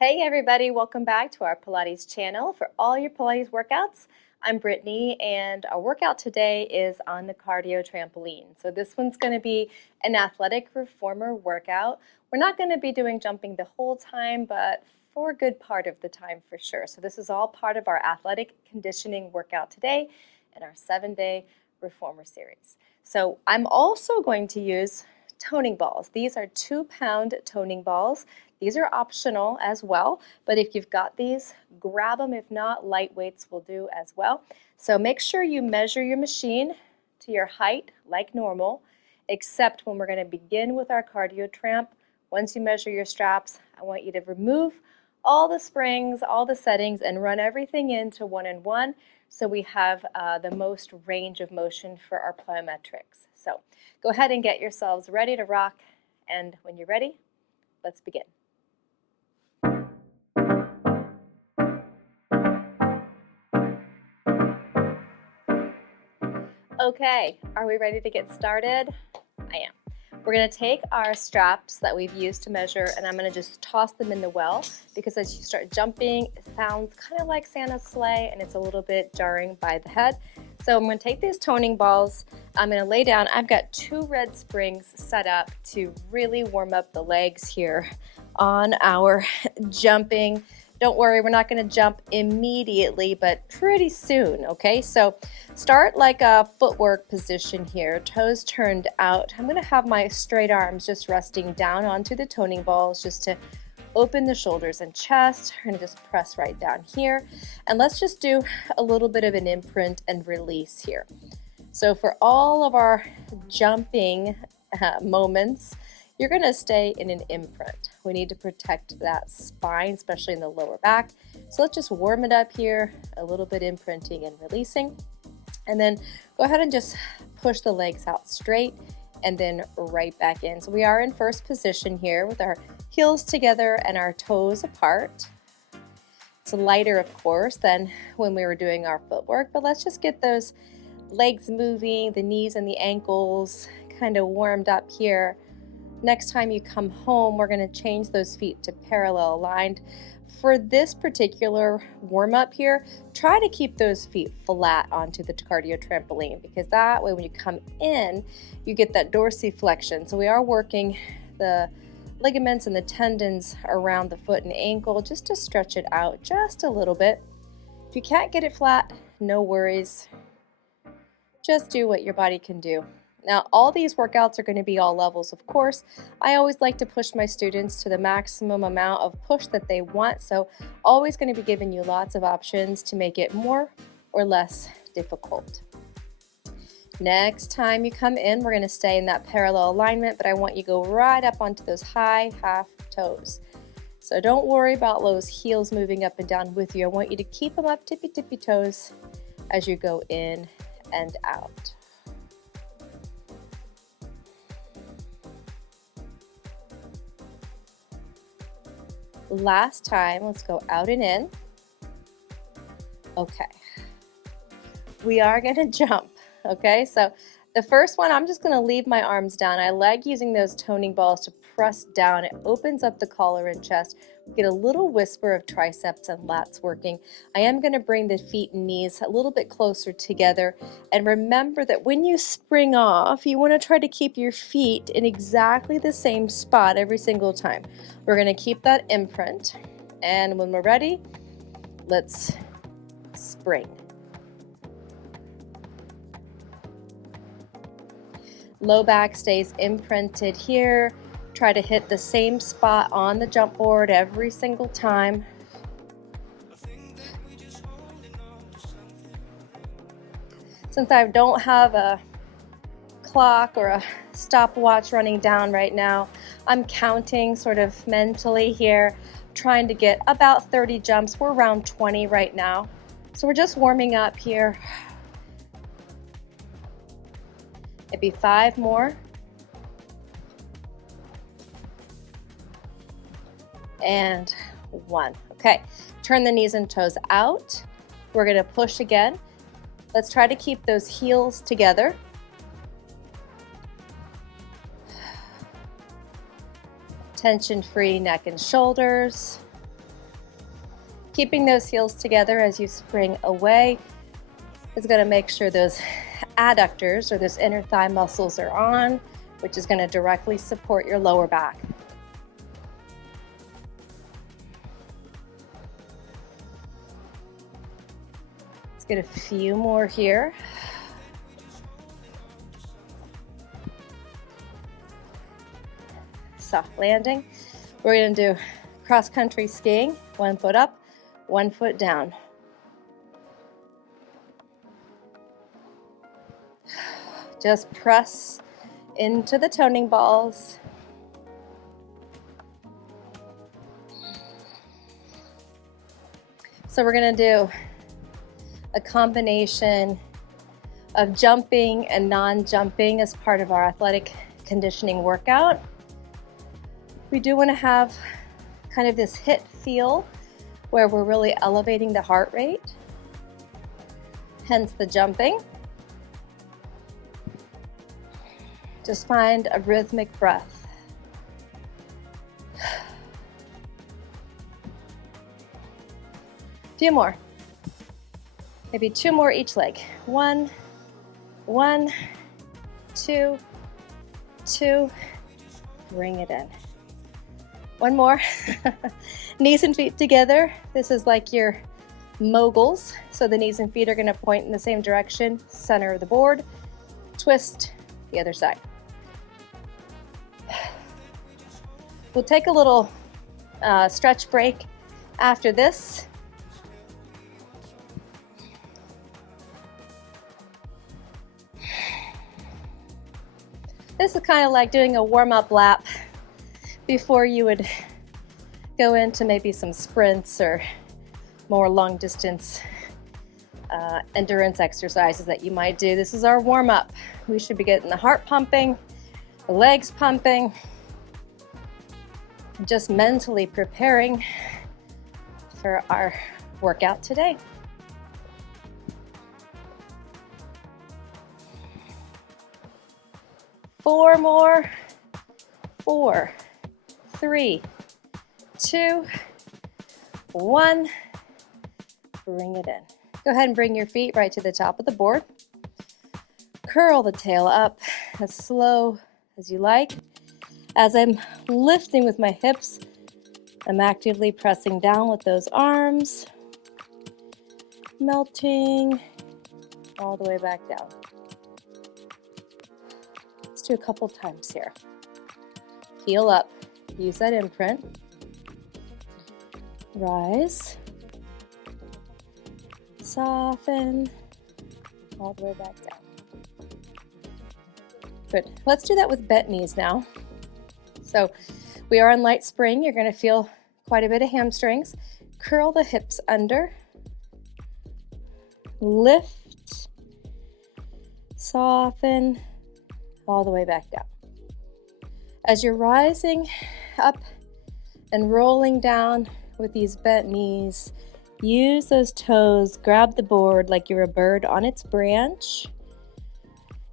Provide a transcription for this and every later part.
Hey everybody, welcome back to our Pilates channel for all your Pilates workouts. I'm Brittany and our workout today is on the cardio trampoline. So this one's going to be an athletic reformer workout. We're not going to be doing jumping the whole time, but for a good part of the time for sure. So this is all part of our athletic conditioning workout today in our 7-day reformer series. So I'm also going to use toning balls. These are 2-pound toning balls. These are optional as well, but if you've got these, grab them. If not, light weights will do as well. So make sure you measure your machine to your height like normal, except when we're going to begin with our cardio tramp. Once you measure your straps, I want you to remove all the springs, all the settings, and run everything into 1-in-1 so we have the most range of motion for our plyometrics. So go ahead and get yourselves ready to rock, and when you're ready, let's begin. Okay, are we ready to get started? I am. We're going to take our straps that we've used to measure, and I'm going to just toss them in the well, because as you start jumping, it sounds kind of like Santa's sleigh, and it's a little bit jarring by the head. So I'm going to take these toning balls, I'm going to lay down. I've got 2 red springs set up to really warm up the legs here on our jumping. Don't worry, we're not going to jump immediately, but pretty soon, okay? So start like a footwork position here, toes turned out. I'm going to have my straight arms just resting down onto the toning balls just to open the shoulders and chest. We're going to just press right down here. And let's just do a little bit of an imprint and release here. So for all of our jumping moments, you're going to stay in an imprint. We need to protect that spine, especially in the lower back. So let's just warm it up here, a little bit imprinting and releasing. And then go ahead and just push the legs out straight and then right back in. So we are in first position here with our heels together and our toes apart. It's lighter, of course, than when we were doing our footwork, but let's just get those legs moving, the knees and the ankles kind of warmed up here. Next time you come home, we're going to change those feet to parallel aligned. For this particular warm-up here, try to keep those feet flat onto the cardio trampoline, because that way when you come in, you get that dorsiflexion. So we are working the ligaments and the tendons around the foot and ankle just to stretch it out just a little bit. If you can't get it flat, no worries. Just do what your body can do. Now, all these workouts are going to be all levels, of course. I always like to push my students to the maximum amount of push that they want, so always going to be giving you lots of options to make it more or less difficult. Next time you come in, we're going to stay in that parallel alignment, but I want you to go right up onto those high half toes. So don't worry about those heels moving up and down with you. I want you to keep them up tippy toes as you go in and out. Last time, let's go out and in. Okay, we are going to jump. Okay, so the first one, I'm just going to leave my arms down. I like using those toning balls to press down. It opens up the collar and chest. We get a little whisper of triceps and lats working. I am going to bring the feet and knees a little bit closer together. And remember that when you spring off, you want to try to keep your feet in exactly the same spot every single time. We're going to keep that imprint. And when we're ready, let's spring. Low back stays imprinted here. Try to hit the same spot on the jump board every single time. Since I don't have a clock or a stopwatch running down right now, I'm counting sort of mentally here, trying to get about 30 jumps. We're around 20 right now. So we're just warming up here. Maybe 5 more. And 1. Okay, turn the knees and toes out. We're going to push again. Let's try to keep those heels together. Tension-free neck and shoulders. Keeping those heels together as you spring away is going to make sure those adductors or those inner thigh muscles are on, which is going to directly support your lower back. Let's get a few more here. Soft landing. We're going to do cross-country skiing, 1 foot up, 1 foot down. Just press into the toning balls. So we're going to do a combination of jumping and non-jumping as part of our athletic conditioning workout. We do want to have kind of this HIIT feel where we're really elevating the heart rate, hence the jumping. Just find a rhythmic breath. A few more. Maybe 2 more each leg. 1, 1, 2, 2. Bring it in. 1 more. Knees and feet together. This is like your moguls. So the knees and feet are going to point in the same direction, center of the board. Twist the other side. We'll take a little stretch break after this. This is kind of like doing a warm-up lap before you would go into maybe some sprints or more long distance endurance exercises that you might do. This is our warm-up. We should be getting the heart pumping, the legs pumping, just mentally preparing for our workout today. Four more. 4, 3, 2, 1. Bring it in. Go ahead and bring your feet right to the top of the board. Curl the tail up as slow as you like. As I'm lifting with my hips, I'm actively pressing down with those arms, melting all the way back down. Let's do a couple times here. Heel up, use that imprint. Rise, soften, all the way back down. Good. Let's do that with bent knees now. So we are in light spring. You're going to feel quite a bit of hamstrings. Curl the hips under. Lift. Soften. All the way back down. As you're rising up and rolling down with these bent knees, use those toes. Grab the board like you're a bird on its branch.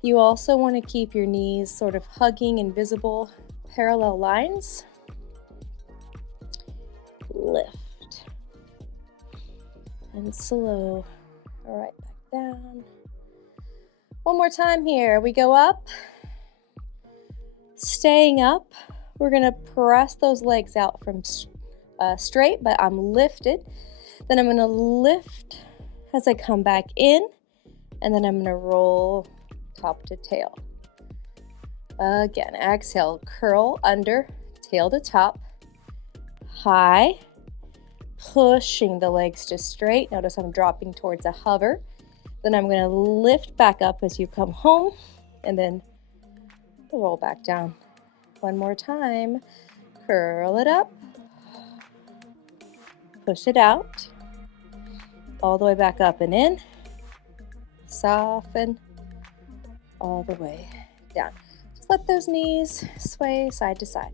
You also want to keep your knees sort of hugging invisible parallel lines. Lift. And slow. All right, back down. One more time here. We go up. Staying up. We're going to press those legs out from straight, but I'm lifted. Then I'm going to lift as I come back in, and then I'm going to roll top to tail. Again, exhale, curl under, tail to top, high, pushing the legs just straight. Notice I'm dropping towards a hover. Then I'm going to lift back up as you come home, and then roll back down. One more time, curl it up, push it out, all the way back up and in, soften, all the way down. Just let those knees sway side to side.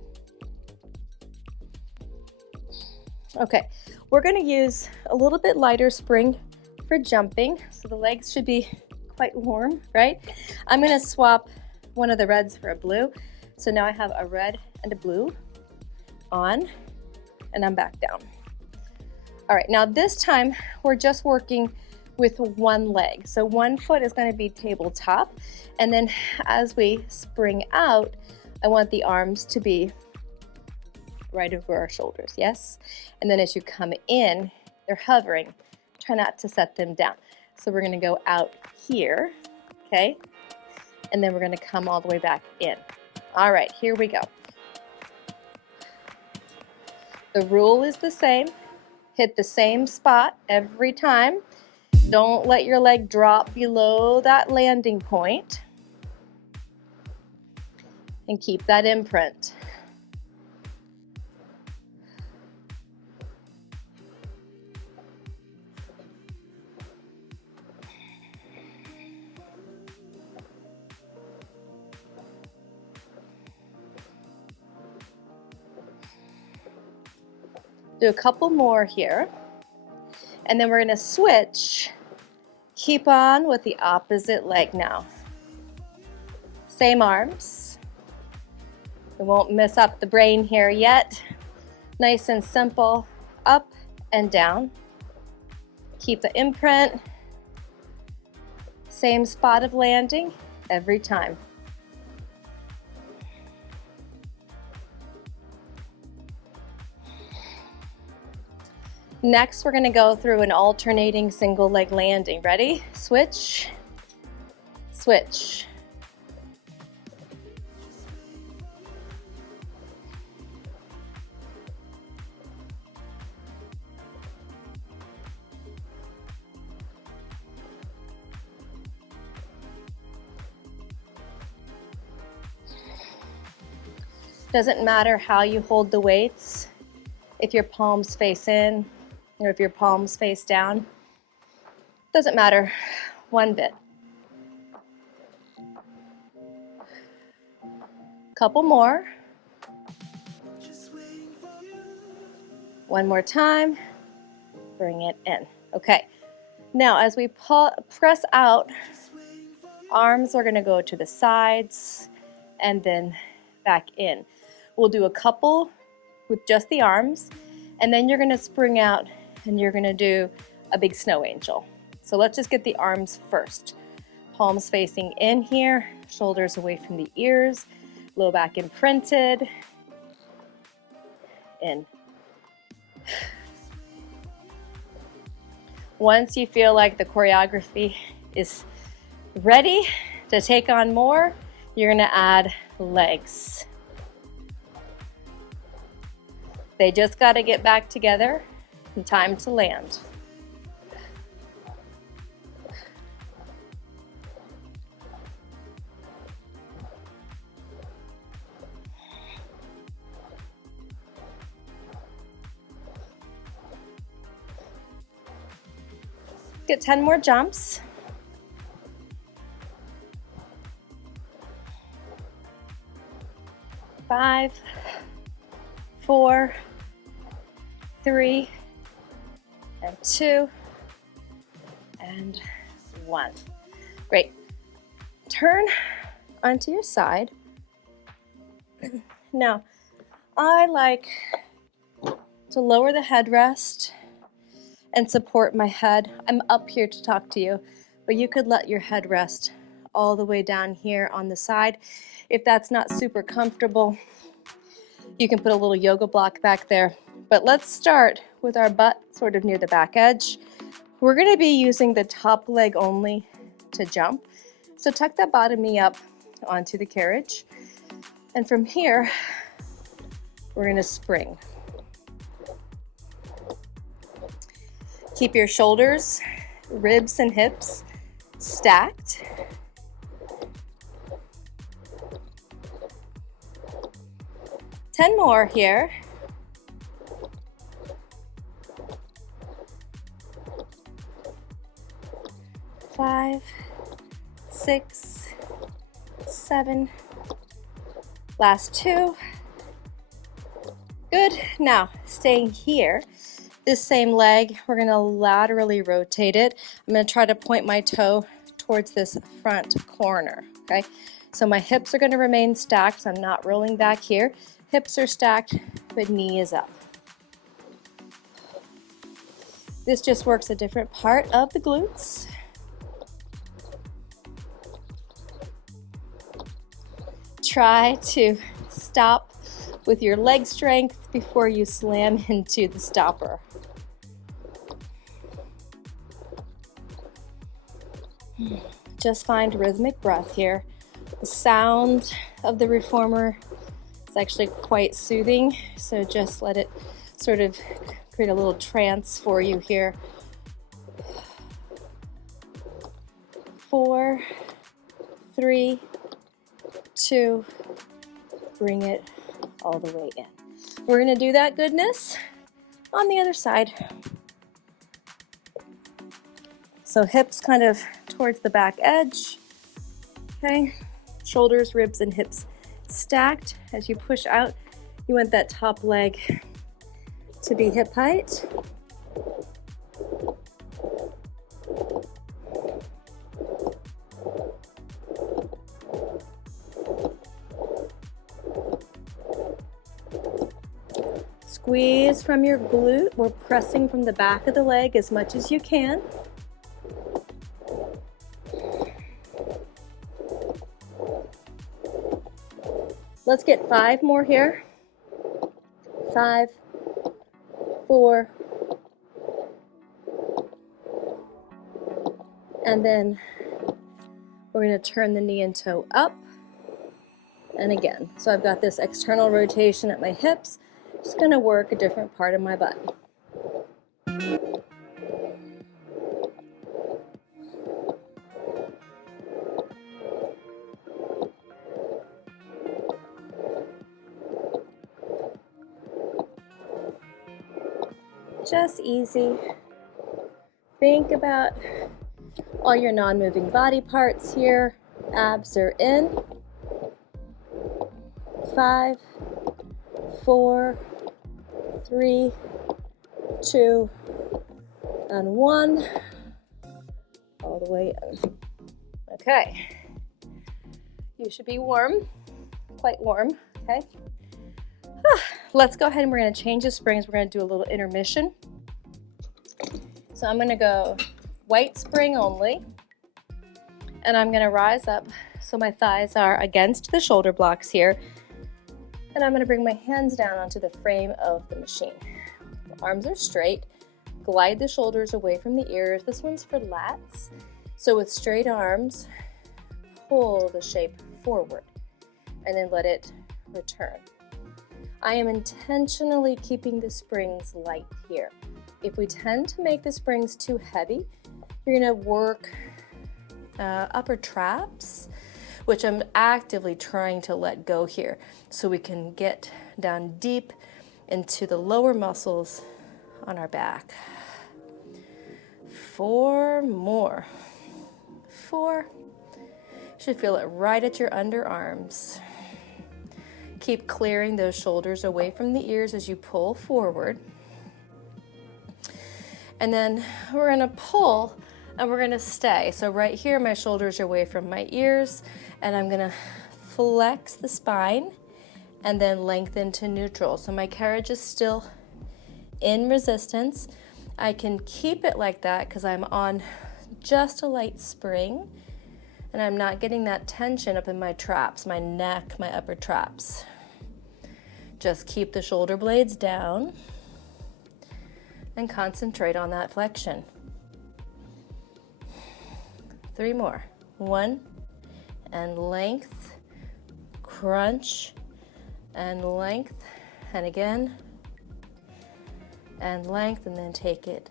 Okay, we're going to use a little bit lighter spring for jumping, so the legs should be quite warm, right? I'm going to swap one of the reds for a blue. So now I have a red and a blue on, and I'm back down. All right, now this time we're just working with one leg. So one foot is going to be tabletop, and then as we spring out, I want the arms to be right over our shoulders, yes? And then as you come in, they're hovering. Try not to set them down. So we're going to go out here, okay? And then we're going to come all the way back in. All right, here we go. The rule is the same. Hit the same spot every time. Don't let your leg drop below that landing point. And keep that imprint. Do a couple more here, and then we're going to switch. Keep on with the opposite leg now. Same arms. We won't mess up the brain here yet. Nice and simple, up and down. Keep the imprint. Same spot of landing every time. Next, we're going to go through an alternating single leg landing. Ready? Switch, switch. Doesn't matter how you hold the weights, if your palms face in, or if your palms face down, doesn't matter one bit. Couple more. One more time, bring it in. Okay, now as we press out, arms are gonna go to the sides and then back in. We'll do a couple with just the arms, and then you're gonna spring out and you're gonna do a big snow angel. So let's just get the arms first. Palms facing in here, shoulders away from the ears, low back imprinted, in. Once you feel like the choreography is ready to take on more, you're gonna add legs. They just gotta get back together and time to land. Get 10 more jumps. Five, 4, 3, and 2, and 1. Great. Turn onto your side. Now, I like to lower the headrest and support my head. I'm up here to talk to you, but you could let your head rest all the way down here on the side. If that's not super comfortable, you can put a little yoga block back there. But let's start with our butt sort of near the back edge. We're going to be using the top leg only to jump. So tuck that bottom knee up onto the carriage. And from here, we're going to spring. Keep your shoulders, ribs, and hips stacked. Ten more here. Five, 6, 7. Last 2. Good. Now, staying here, this same leg, we're going to laterally rotate it. I'm going to try to point my toe towards this front corner, okay? So my hips are going to remain stacked, so I'm not rolling back here. Hips are stacked, but knee is up. This just works a different part of the glutes. Try to stop with your leg strength before you slam into the stopper. Just find rhythmic breath here. The sound of the reformer is actually quite soothing, so just let it sort of create a little trance for you here. 4, 3, 2, bring it all the way in. We're going to do that goodness on the other side. So hips kind of towards the back edge, okay? Shoulders, ribs, and hips stacked. As you push out, you want that top leg to be hip height. Squeeze from your glute. We're pressing from the back of the leg as much as you can. Let's get 5 more here. 5, 4, and then we're going to turn the knee and toe up, and again. So I've got this external rotation at my hips. Just going to work a different part of my butt. Just easy. Think about all your non-moving body parts here. Abs are in. 5, 4, 3, 2, and 1. All the way in. Okay. You should be warm, quite warm, okay? Let's go ahead and we're going to change the springs. We're going to do a little intermission. So I'm going to go white spring only, and I'm going to rise up so my thighs are against the shoulder blocks here, and I'm going to bring my hands down onto the frame of the machine. The arms are straight. Glide the shoulders away from the ears. This one's for lats. So with straight arms, pull the shape forward and then let it return. I am intentionally keeping the springs light here. If we tend to make the springs too heavy, you're going to work upper traps, which I'm actively trying to let go here so we can get down deep into the lower muscles on our back. 4 more. 4. You should feel it right at your underarms. Keep clearing those shoulders away from the ears as you pull forward. And then we're going to pull and we're going to stay. So right here, my shoulders are away from my ears, and I'm going to flex the spine and then lengthen to neutral. So my carriage is still in resistance. I can keep it like that because I'm on just a light spring, and I'm not getting that tension up in my traps, my neck, my upper traps. Just keep the shoulder blades down and concentrate on that flexion. 3 more. 1, and length, crunch, and length, and again, and length, and then take it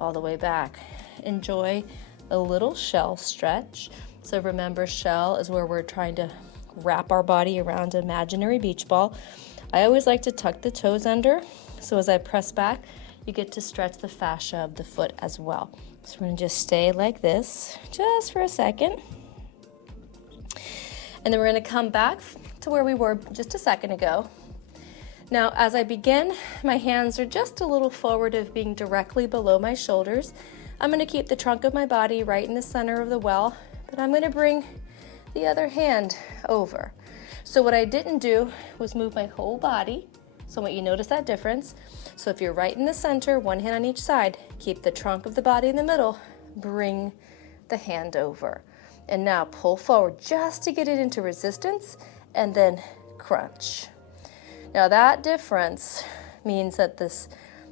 all the way back. Enjoy a little shell stretch. So remember, shell is where we're trying to wrap our body around an imaginary beach ball. I always like to tuck the toes under, so as I press back, you get to stretch the fascia of the foot as well. So we're going to just stay like this just for a second. And then we're going to come back to where we were just a second ago. Now, as I begin, my hands are just a little forward of being directly below my shoulders. I'm going to keep the trunk of my body right in the center of the well, but I'm going to bring the other hand over. So what I didn't do was move my whole body. So I want you to notice that difference. So if you're right in the center, one hand on each side, keep the trunk of the body in the middle, bring the hand over. And now pull forward just to get it into resistance, and then crunch. Now that difference means that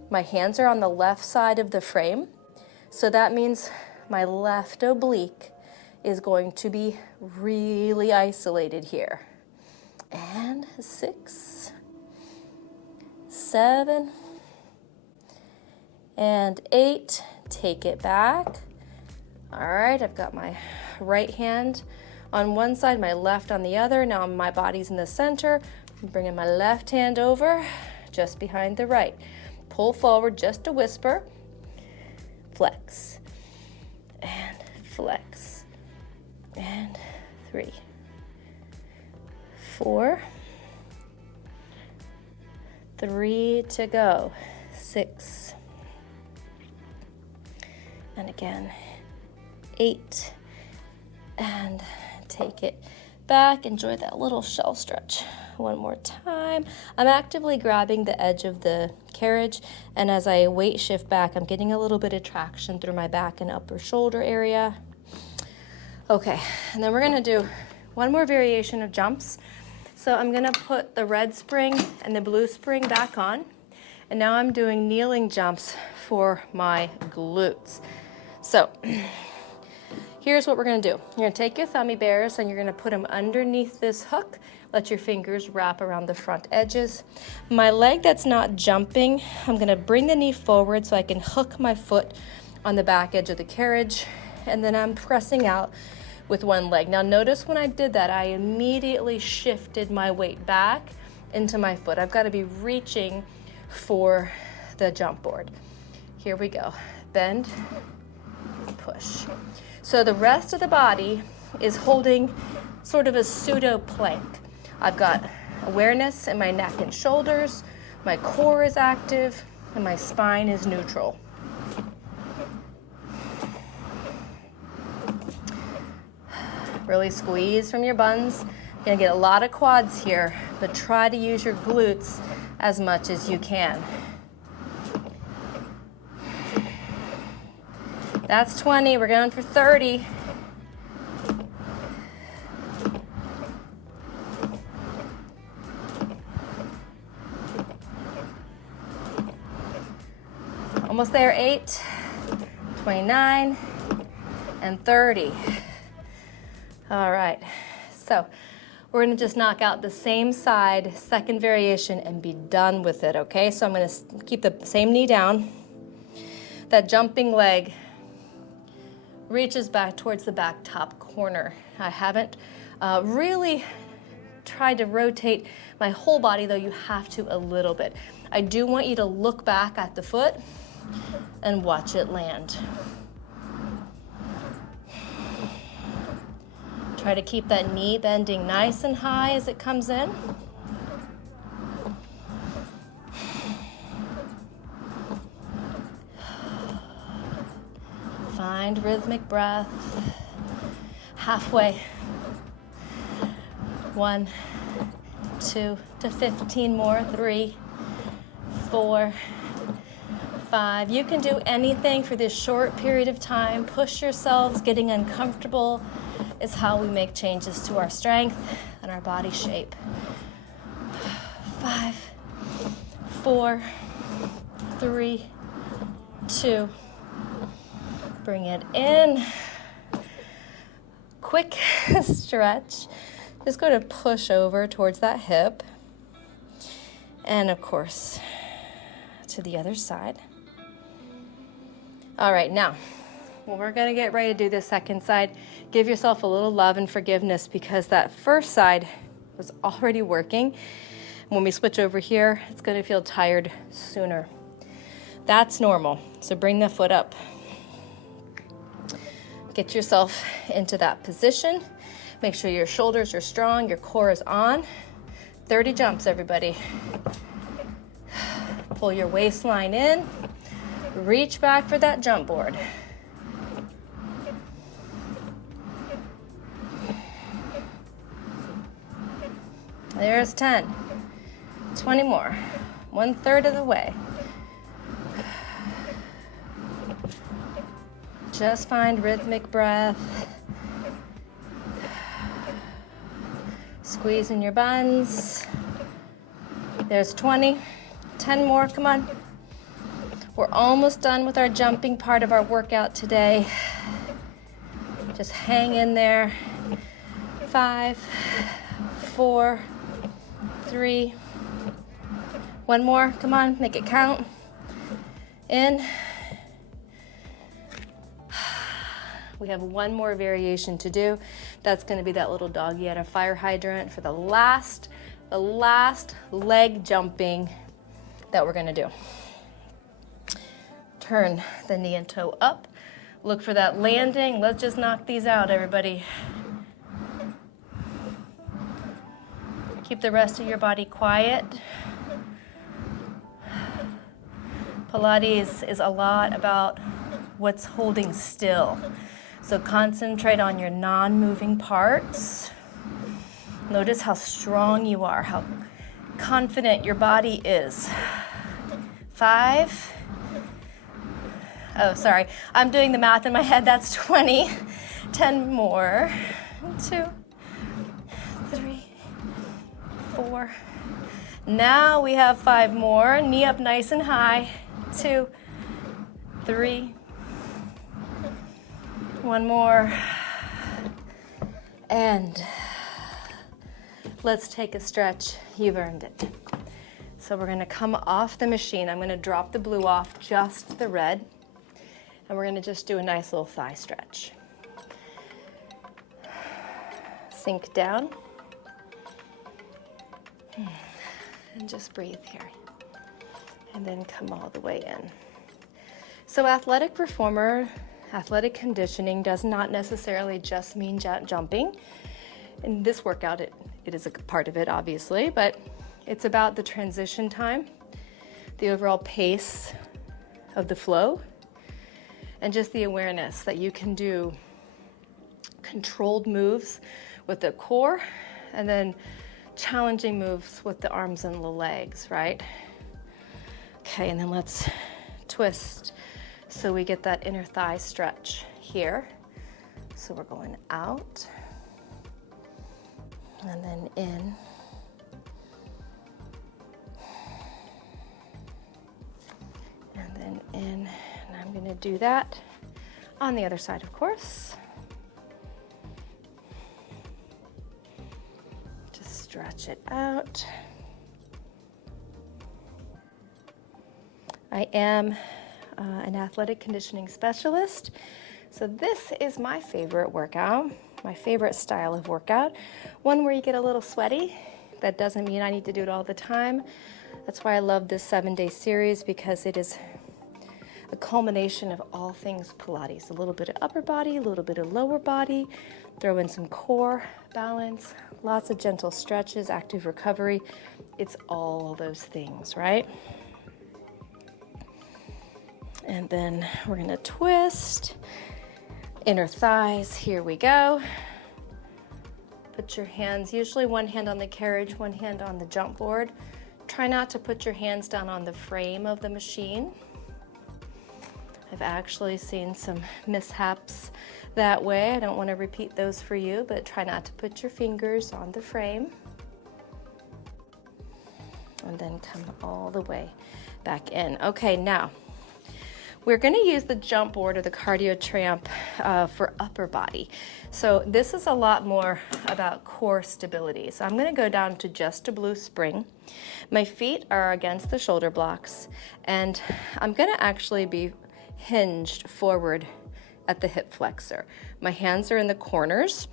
my hands are on the left side of the frame. So that means my left oblique is going to be really isolated here. And 6, 7, and 8. Take it back. All right, I've got my right hand on one side, my left on the other. Now my body's in the center. I'm bringing my left hand over just behind the right. Pull forward just a whisper. Flex. And flex. And 3, 4, 3 to go. 6. And again, 8. And take it back. Enjoy that little shell stretch. One more time. I'm actively grabbing the edge of the carriage, and as I weight shift back, I'm getting a little bit of traction through my back and upper shoulder area. Okay, and then we're gonna do one more variation of jumps. So I'm gonna put the red spring and the blue spring back on, and now I'm doing kneeling jumps for my glutes. So here's what we're gonna do. You're gonna take your thummy bears and you're gonna put them underneath this hook. Let your fingers wrap around the front edges. My leg that's not jumping, I'm gonna bring the knee forward so I can hook my foot on the back edge of the carriage, and then I'm pressing out with one leg. Now notice when I did that, I immediately shifted my weight back into my foot. I've gotta be reaching for the jump board. Here we go. Bend, push. So the rest of the body is holding sort of a pseudo plank. I've got awareness in my neck and shoulders, my core is active, and my spine is neutral. Really squeeze from your buns. You're gonna get a lot of quads here, but try to use your glutes as much as you can. That's 20, we're going for 30. Almost there, 8, 29, and 30. All right, so we're gonna just knock out the same side, second variation, and be done with it, okay? So I'm gonna keep the same knee down. That jumping leg reaches back towards the back top corner. I haven't really tried to rotate my whole body, though you have to a little bit. I do want you to look back at the foot and watch it land. Try to keep that knee bending nice and high as it comes in. Find rhythmic breath. Halfway. 1, 2 to 15 more. 3, 4, 5. You can do anything for this short period of time. Push yourselves. Getting uncomfortable is how we make changes to our strength and our body shape. 5, 4, 3, 2. Bring it in. Quick stretch. Just going to push over towards that hip. And of course, to the other side. All right, now, well, we're going to get ready to do the second side. Give yourself a little love and forgiveness because that first side was already working. When we switch over here, it's going to feel tired sooner. That's normal. So bring the foot up. Get yourself into that position. Make sure your shoulders are strong, your core is on. 30 jumps, everybody. Pull your waistline in. Reach back for that jump board. There's 10. 20 more. 1/3 of the way. Just find rhythmic breath. Squeeze in your buns. There's 20. 10 more, come on. We're almost done with our jumping part of our workout today. Just hang in there. 5, 4, 3. One more, come on, make it count. In. We have one more variation to do. That's gonna be that little doggy at a fire hydrant for the last leg jumping that we're gonna do. Turn the knee and toe up. Look for that landing. Let's just knock these out, everybody. Keep the rest of your body quiet. Pilates is a lot about what's holding still. So concentrate on your non-moving parts. Notice how strong you are, how confident your body is. 5. Oh, sorry. I'm doing the math in my head. That's 20. 10 more. 2, 3, 4. Now we have 5 more. Knee up nice and high. 2, 3. One more. And let's take a stretch. You've earned it. So we're gonna come off the machine. I'm gonna drop the blue off, just the red. And we're gonna just do a nice little thigh stretch. Sink down. And just breathe here. And then come all the way in. So athletic conditioning does not necessarily just mean jumping. In this workout, it is a part of it, obviously, but it's about the transition time, the overall pace of the flow, and just the awareness that you can do controlled moves with the core and then challenging moves with the arms and the legs, right? Okay, and then let's twist so we get that inner thigh stretch here. So we're going out and then in. And then in, and I'm gonna do that on the other side, of course. Just stretch it out. I am an athletic conditioning specialist, so this is my favorite workout, my favorite style of workout, one where you get a little sweaty. That doesn't mean I need to do it all the time. That's why I love this 7-day series, because it is a culmination of all things Pilates. A little bit of upper body, a little bit of lower body, throw in some core balance, lots of gentle stretches, active recovery. It's all those things, right? And then we're gonna twist, inner thighs, here we go. Put your hands, usually one hand on the carriage, one hand on the jump board. Try not to put your hands down on the frame of the machine. I've actually seen some mishaps that way. I don't want to repeat those for you, but try not to put your fingers on the frame. And then come all the way back in. Okay, now we're going to use the jump board or the cardio tramp for upper body. So this is a lot more about core stability. So I'm going to go down to just a blue spring. My feet are against the shoulder blocks, and I'm going to actually be hinged forward at the hip flexor. My hands are in the corners,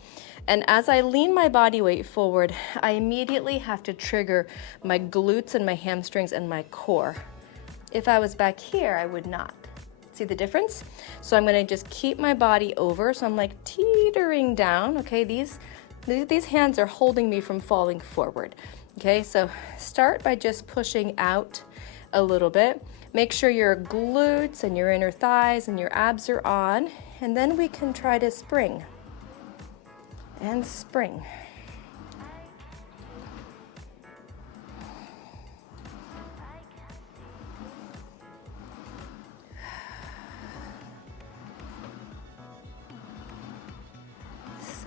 and as I lean my body weight forward, I immediately have to trigger my glutes and my hamstrings and my core. If I was back here, I would not. See the difference? So I'm gonna just keep my body over, so I'm like teetering down, okay? These hands are holding me from falling forward, okay? So start by just pushing out a little bit. Make sure your glutes and your inner thighs and your abs are on, and then we can try to spring and spring.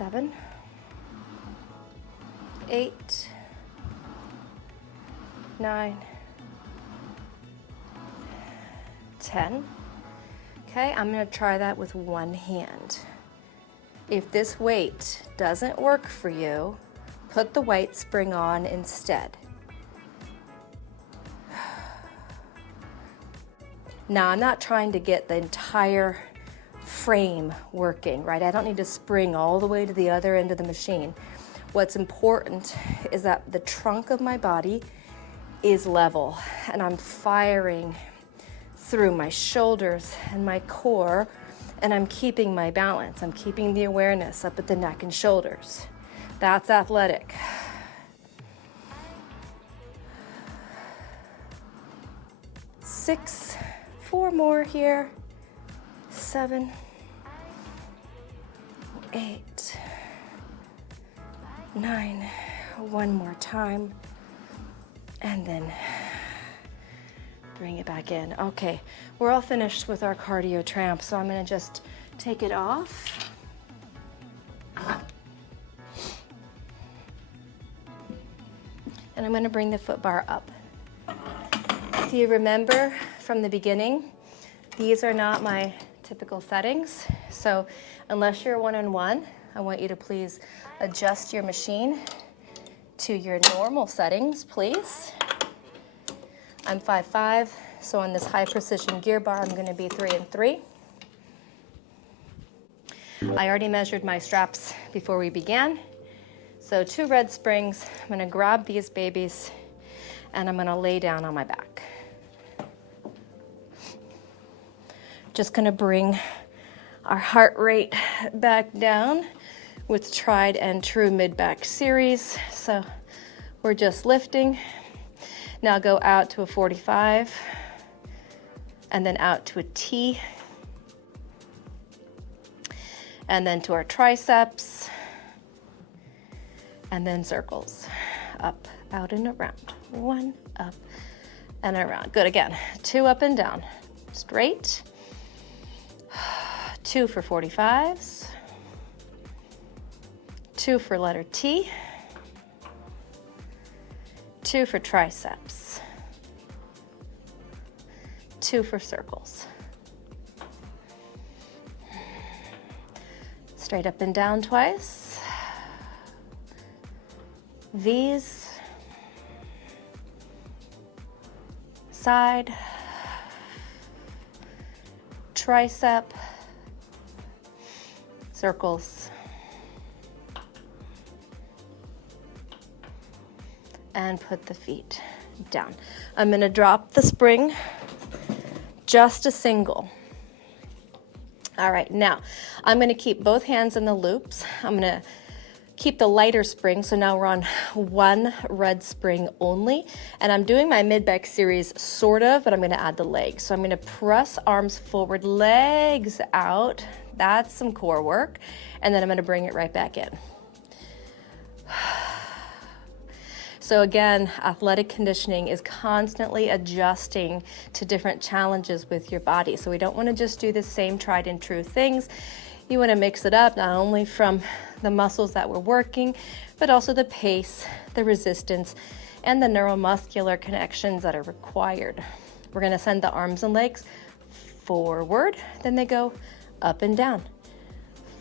7, 8, 9, 10. Okay, I'm going to try that with one hand. If this weight doesn't work for you, put the weight spring on instead. Now, I'm not trying to get the entire frame working, right? I don't need to spring all the way to the other end of the machine. What's important is that the trunk of my body is level and I'm firing through my shoulders and my core, and I'm keeping my balance. I'm keeping the awareness up at the neck and shoulders. That's athletic. Six, 4 more here. 7, 8, 9, one more time, and then bring it back in. Okay, we're all finished with our cardio tramp, so I'm gonna just take it off. And I'm gonna bring the foot bar up. If you remember from the beginning, these are not my typical settings, so unless you're one-on-one, I want you to please adjust your machine to your normal settings, please. I'm 5'5", so on this high precision gear bar, I'm gonna be 3 and 3. I already measured my straps before we began. So 2 red springs, I'm gonna grab these babies and I'm gonna lay down on my back. Just gonna bring our heart rate back down with tried and true mid-back series. So we're just lifting. Now go out to a 45 and then out to a T. And then to our triceps and then circles. Up, out and around. 1, up and around. Good, again. 2 up and down. Straight. 2 for 45s. 2 for letter T. 2 for triceps. 2 for circles. Straight up and down twice. V's. Side. Tricep. Circles. And put the feet down. I'm going to drop the spring, just a single. All right, now I'm going to keep both hands in the loops. I'm going to keep the lighter spring, so now we're on 1 red spring only, and I'm doing my mid-back series sort of, but I'm going to add the legs. So I'm going to press arms forward, legs out. That's some core work, and then I'm going to bring it right back in. So again, athletic conditioning is constantly adjusting to different challenges with your body. So we don't want to just do the same tried and true things. You want to mix it up, not only from the muscles that we're working, but also the pace, the resistance, and the neuromuscular connections that are required. We're going to send the arms and legs forward, then they go up and down,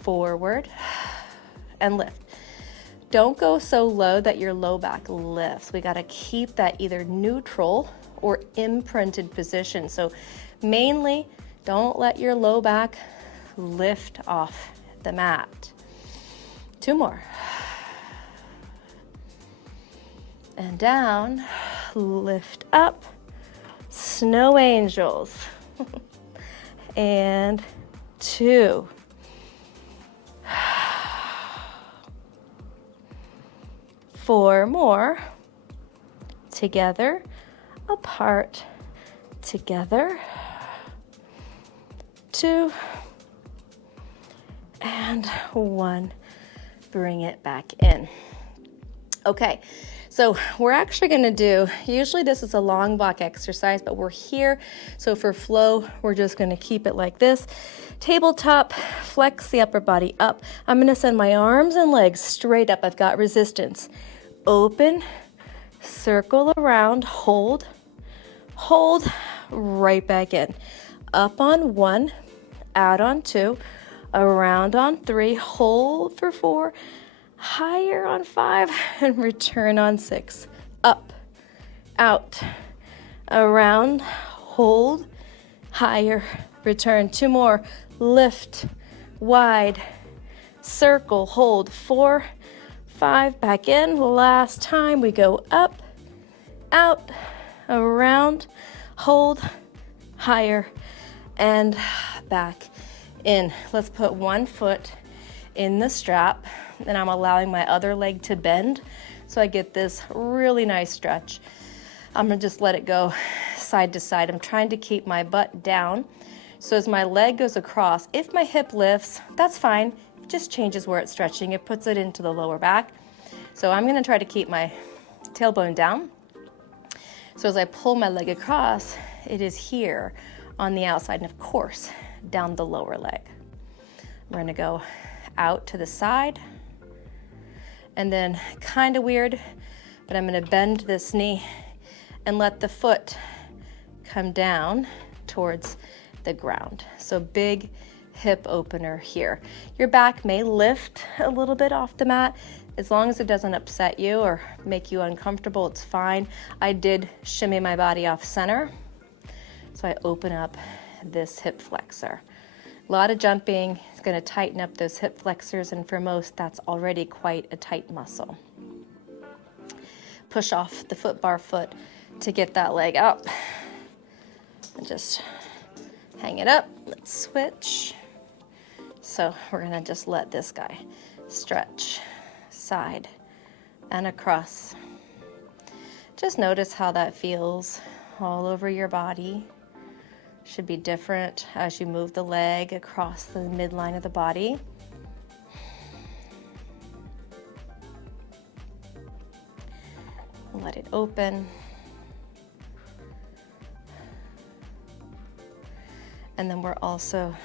forward, and lift. Don't go so low that your low back lifts. We got to keep that either neutral or imprinted position. So mainly, don't let your low back lift off the mat. 2 more. And down, lift up, snow angels. And 2. 4 more. Together, apart, together. 2. And 1. Bring it back in. Okay, so So we're actually gonna do, usually this is a long block exercise, but we're here. So for flow, we're just gonna keep it like this. Tabletop, flex the upper body up. I'm gonna send my arms and legs straight up. I've got resistance. Open, circle around, hold, right back in. Up on 1, out on 2, around on 3, hold for 4, higher on 5, and return on 6. Up, out, around, hold, higher, return. 2 more. Lift, wide, circle, hold. 4, 5, back in. Last time we go up, out, around, hold, higher, and back in. Let's put one foot in the strap, and I'm allowing my other leg to bend so I get this really nice stretch. I'm gonna just let it go side to side. I'm trying to keep my butt down. So as my leg goes across, if my hip lifts, that's fine. It just changes where it's stretching. It puts it into the lower back. So I'm gonna try to keep my tailbone down. So as I pull my leg across, it is here on the outside, and of course, down the lower leg. We're gonna go out to the side, and then kind of weird, but I'm gonna bend this knee and let the foot come down towards the ground. So big hip opener here. Your back may lift a little bit off the mat. As long as it doesn't upset you or make you uncomfortable, it's fine. I did shimmy my body off center, so I open up this hip flexor. A lot of jumping is going to tighten up those hip flexors, and for most, that's already quite a tight muscle. Push off the foot bar foot to get that leg up. And just hang it up. Let's switch. So we're going to just let this guy stretch side and across. Just notice how that feels all over your body. Should be different as you move the leg across the midline of the body. Let it open. And then we're also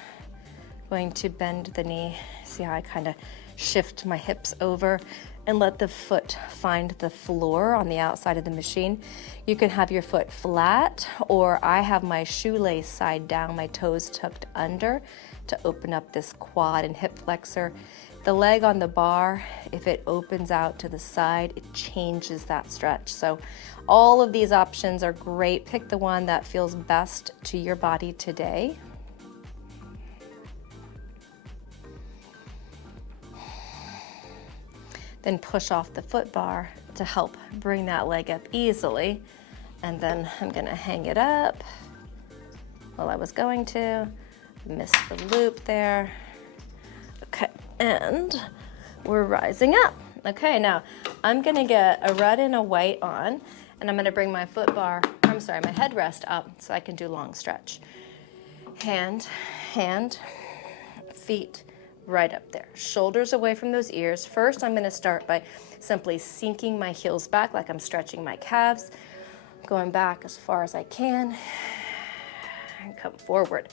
going to bend the knee. See how I kind of shift my hips over and let the foot find the floor on the outside of the machine. You can have your foot flat, or I have my shoelace side down, my toes tucked under to open up this quad and hip flexor. The leg on the bar, if it opens out to the side, it changes that stretch. So all of these options are great. Pick the one that feels best to your body today. Then push off the foot bar to help bring that leg up easily. And then I'm gonna hang it up. Well, I was going to, missed the loop there. Okay, and we're rising up. Okay, now I'm gonna get a red and a white on, and I'm gonna bring my my headrest up so I can do long stretch. Hand, feet, right up there. Shoulders away from those ears. First, I'm gonna start by simply sinking my heels back like I'm stretching my calves, going back as far as I can, and come forward.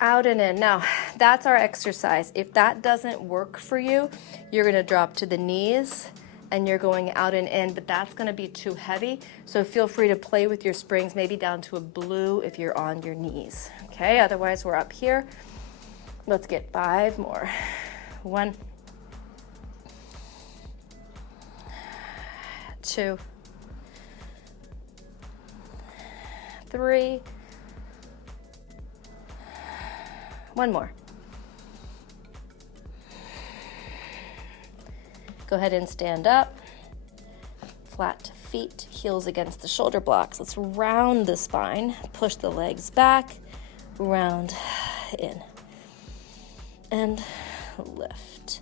Out and in. Now, that's our exercise. If that doesn't work for you, you're gonna drop to the knees and you're going out and in, but that's gonna be too heavy. So feel free to play with your springs, maybe down to a blue if you're on your knees. Okay, otherwise we're up here. Let's get 5 more. 1, 2, 3. 1 more. Go ahead and stand up. Flat feet, heels against the shoulder blocks. Let's round the spine, push the legs back, round in, and lift,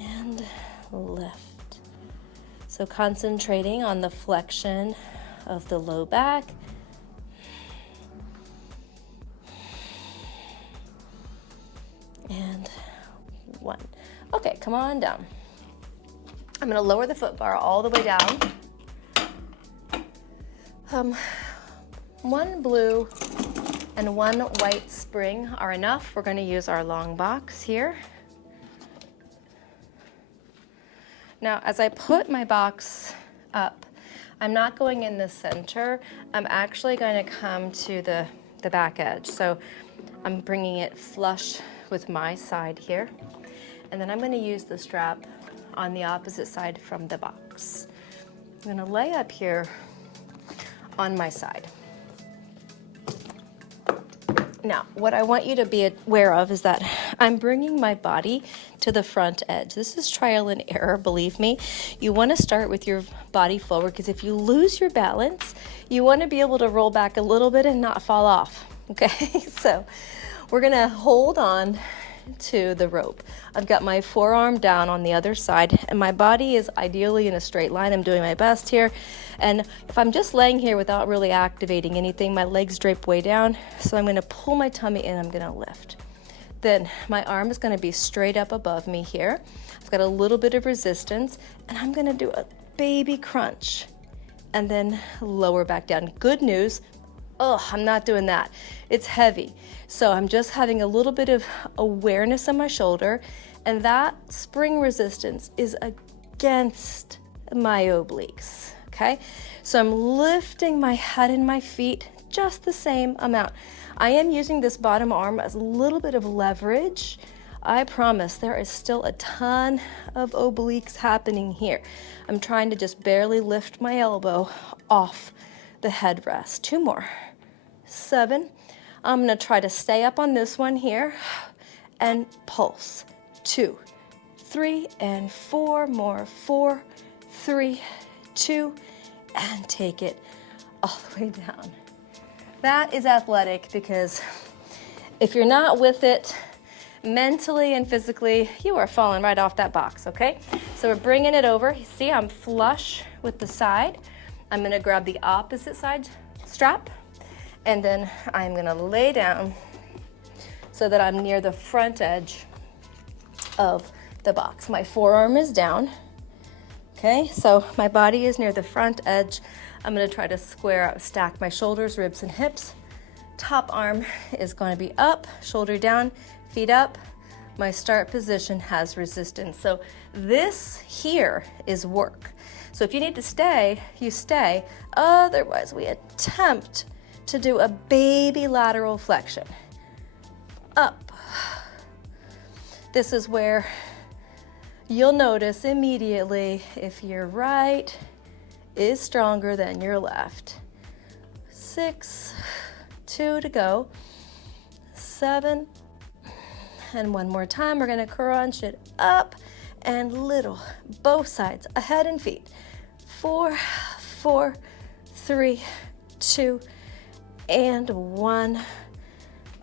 and lift. So concentrating on the flexion of the low back. And 1. Okay, come on down. I'm gonna lower the foot bar all the way down. One blue and one white spring are enough. We're gonna use our long box here. Now, as I put my box up, I'm not going in the center. I'm actually going to come to the back edge. So I'm bringing it flush with my side here. And then I'm going to use the strap on the opposite side from the box. I'm going to lay up here on my side. Now, what I want you to be aware of is that I'm bringing my body to the front edge. This is trial and error, believe me. You want to start with your body forward, because if you lose your balance, you want to be able to roll back a little bit and not fall off, okay? So we're going to hold on to the rope. I've got my forearm down on the other side, and my body is ideally in a straight line. I'm doing my best here. And if I'm just laying here without really activating anything, my legs drape way down. So I'm going to pull my tummy in, I'm going to lift. Then my arm is going to be straight up above me here. I've got a little bit of resistance, and I'm going to do a baby crunch and then lower back down. Good news, I'm not doing that. It's heavy. So I'm just having a little bit of awareness on my shoulder, and that spring resistance is against my obliques, okay? So I'm lifting my head and my feet just the same amount. I am using this bottom arm as a little bit of leverage. I promise there is still a ton of obliques happening here. I'm trying to just barely lift my elbow off the headrest. 2 more. 7. I'm going to try to stay up on this one here and pulse. 2, 3, and 4 more. 4, 3, 2, and take it all the way down. That is athletic, because if you're not with it mentally and physically, you are falling right off that box, okay? So we're bringing it over. See, I'm flush with the side. I'm going to grab the opposite side strap, and then I'm going to lay down so that I'm near the front edge of the box. My forearm is down, okay? So my body is near the front edge. I'm going to try to square out, stack my shoulders, ribs, and hips. Top arm is going to be up, shoulder down, feet up. My start position has resistance. So this here is work. So if you need to stay, you stay. Otherwise, we attempt to do a baby lateral flexion. Up. This is where you'll notice immediately if your right is stronger than your left. 6, 2 to go. 7, and one more time. We're gonna crunch it up and little, both sides, ahead and feet. 4, 4, 3, 2, and 1.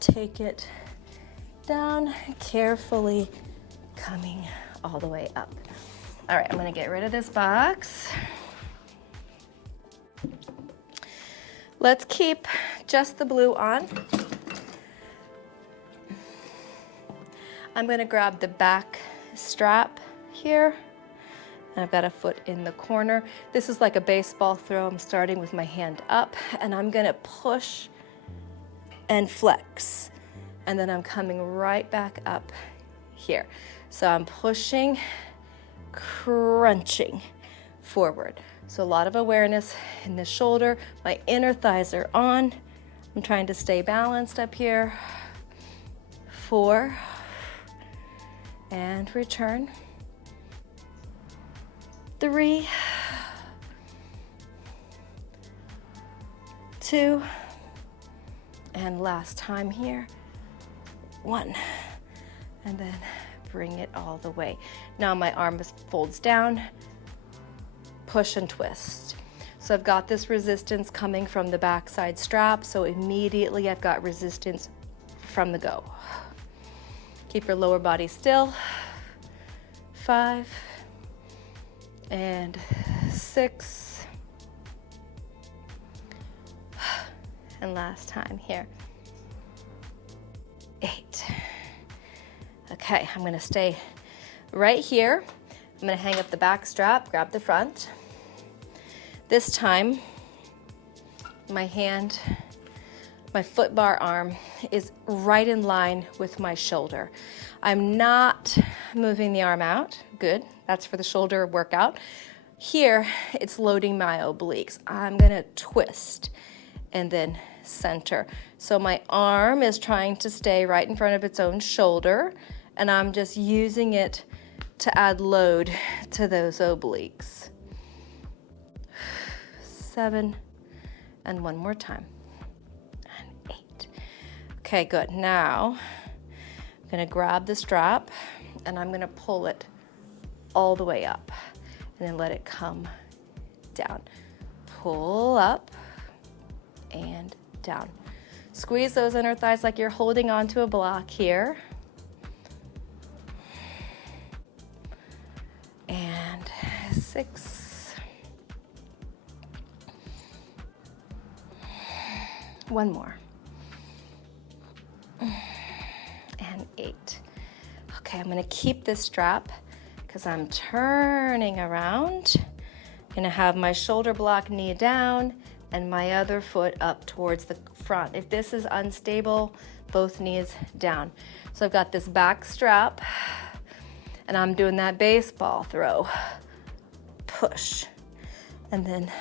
Take it down, carefully coming all the way up. All right, I'm gonna get rid of this box. Let's keep just the blue on. I'm going to grab the back strap here, and I've got a foot in the corner. This is like a baseball throw. I'm starting with my hand up, and I'm going to push and flex, and then I'm coming right back up here. So I'm pushing, crunching forward. So a lot of awareness in the shoulder. My inner thighs are on. I'm trying to stay balanced up here. 4, and return. 3, 2, and last time here. 1, and then bring it all the way. Now my arm folds down. Push and twist. So I've got this resistance coming from the backside strap, so immediately I've got resistance from the go. Keep your lower body still. 5, and 6, and last time here. 8. Okay, I'm gonna stay right here. I'm gonna hang up the back strap, grab the front. This time, my foot bar arm is right in line with my shoulder. I'm not moving the arm out. Good, that's for the shoulder workout. Here, it's loading my obliques. I'm gonna twist and then center. So my arm is trying to stay right in front of its own shoulder, and I'm just using it to add load to those obliques. 7, and one more time, and 8. Okay, good. Now, I'm gonna grab the strap, and I'm gonna pull it all the way up, and then let it come down. Pull up, and down. Squeeze those inner thighs like you're holding onto a block here. And 6. One more. And 8. Okay, I'm gonna keep this strap because I'm turning around. I'm gonna have my shoulder block, knee down, and my other foot up towards the front. If this is unstable, both knees down. So I've got this back strap, and I'm doing that baseball throw. Push, and then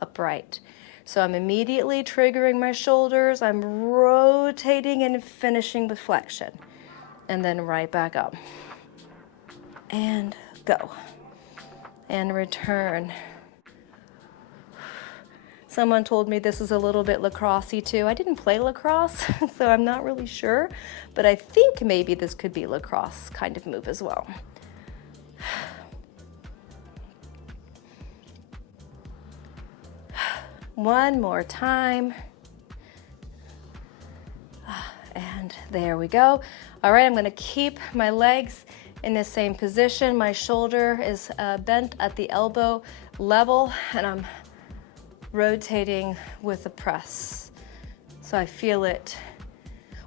upright. So I'm immediately triggering my shoulders, I'm rotating and finishing with flexion. And then right back up. And go. And return. Someone told me this is a little bit lacrosse-y too. I didn't play lacrosse, so I'm not really sure, but I think maybe this could be lacrosse kind of move as well. One more time. And there we go. All right, I'm gonna keep my legs in the same position. My shoulder is bent at the elbow level, and I'm rotating with a press. So I feel it,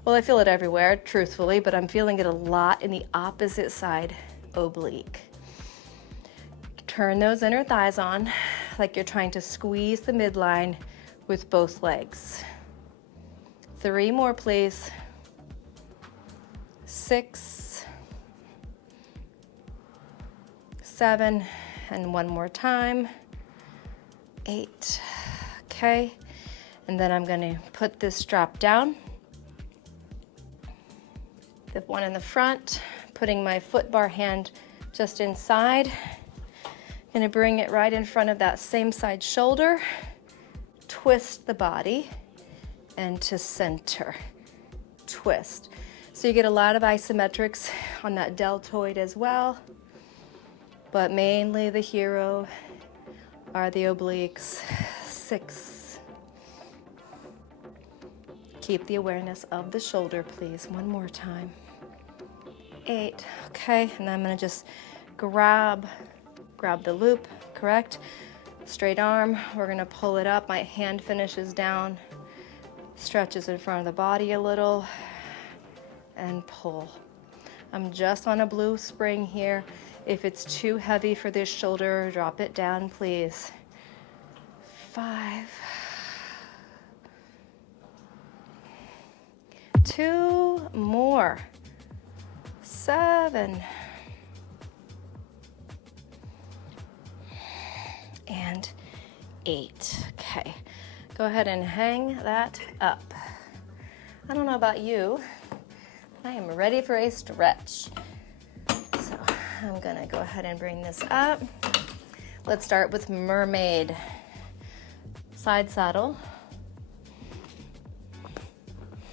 well, I feel it everywhere, truthfully, but I'm feeling it a lot in the opposite side oblique. Turn those inner thighs on like you're trying to squeeze the midline with both legs. 3 more, please. 6, 7, and one more time. 8. Okay, and then I'm going to put this strap down. The one in the front, putting my foot bar hand just inside. Going to bring it right in front of that same side shoulder. Twist the body and to center. Twist. So you get a lot of isometrics on that deltoid as well, but mainly the hero are the obliques. 6. Keep the awareness of the shoulder, please. One more time. 8. Okay, and I'm gonna just grab the loop, correct? Straight arm, we're gonna pull it up. My hand finishes down, stretches in front of the body a little, and pull. I'm just on a blue spring here. If it's too heavy for this shoulder, drop it down, please. 5. 2 more. 7. And 8. Okay, go ahead and hang that up. I don't know about you, I am ready for a stretch. So I'm gonna go ahead and bring this up. Let's start with mermaid. Side saddle.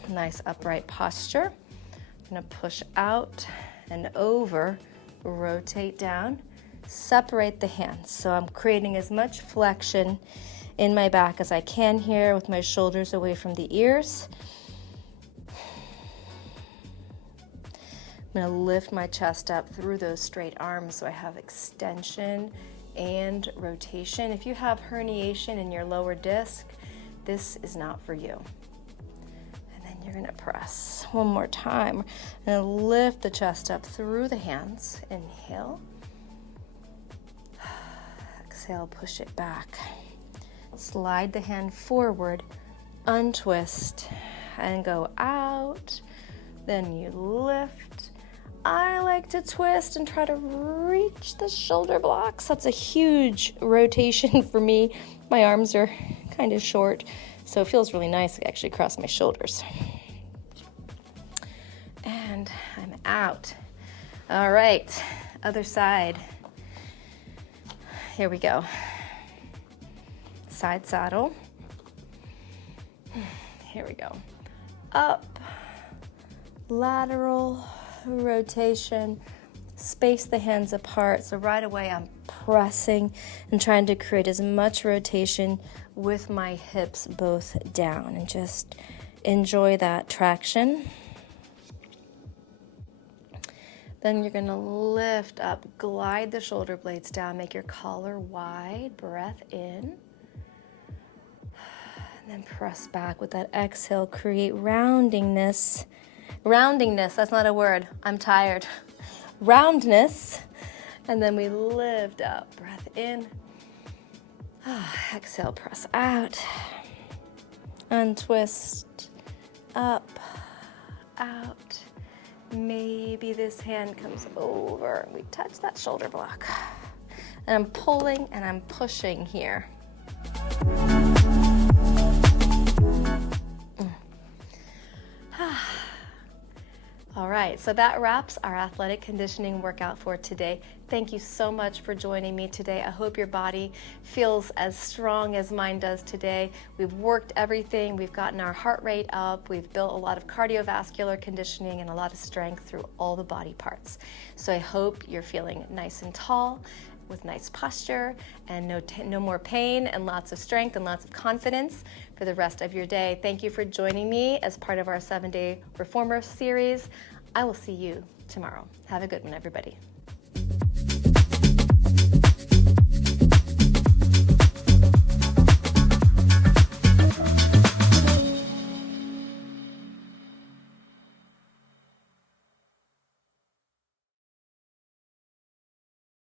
Nice upright posture. I'm gonna push out and over, rotate down, separate the hands. So I'm creating as much flexion in my back as I can here with my shoulders away from the ears. I'm gonna lift my chest up through those straight arms so I have extension and rotation. If you have herniation in your lower disc, this is not for you. And then you're gonna press one more time. I'm gonna lift the chest up through the hands. Inhale, exhale, push it back. Slide the hand forward, untwist, and go out. Then you lift. I like to twist and try to reach the shoulder blocks. That's a huge rotation for me. My arms are kind of short, so it feels really nice to actually cross my shoulders. And I'm out. All right, other side. Here we go. Side saddle. Here we go. Up, lateral rotation. Space the hands apart. So right away I'm pressing and trying to create as much rotation with my hips both down, and just enjoy that traction. Then you're going to lift up, glide the shoulder blades down, make your collar wide, breath in. And then press back with that exhale, create roundingness. Roundingness, that's not a word, I'm tired. Roundness. And then we lift up, breath in. Exhale, press out. Untwist, up, out. Maybe this hand comes over and we touch that shoulder block. And I'm pulling and I'm pushing here. All right, so that wraps our athletic conditioning workout for today. Thank you so much for joining me today. I hope your body feels as strong as mine does today. We've worked everything. We've gotten our heart rate up. We've built a lot of cardiovascular conditioning and a lot of strength through all the body parts. So I hope you're feeling nice and tall with nice posture and no more pain, and lots of strength and lots of confidence for the rest of your day. Thank you for joining me as part of our 7-Day Reformer series. I will see you tomorrow. Have a good one, everybody.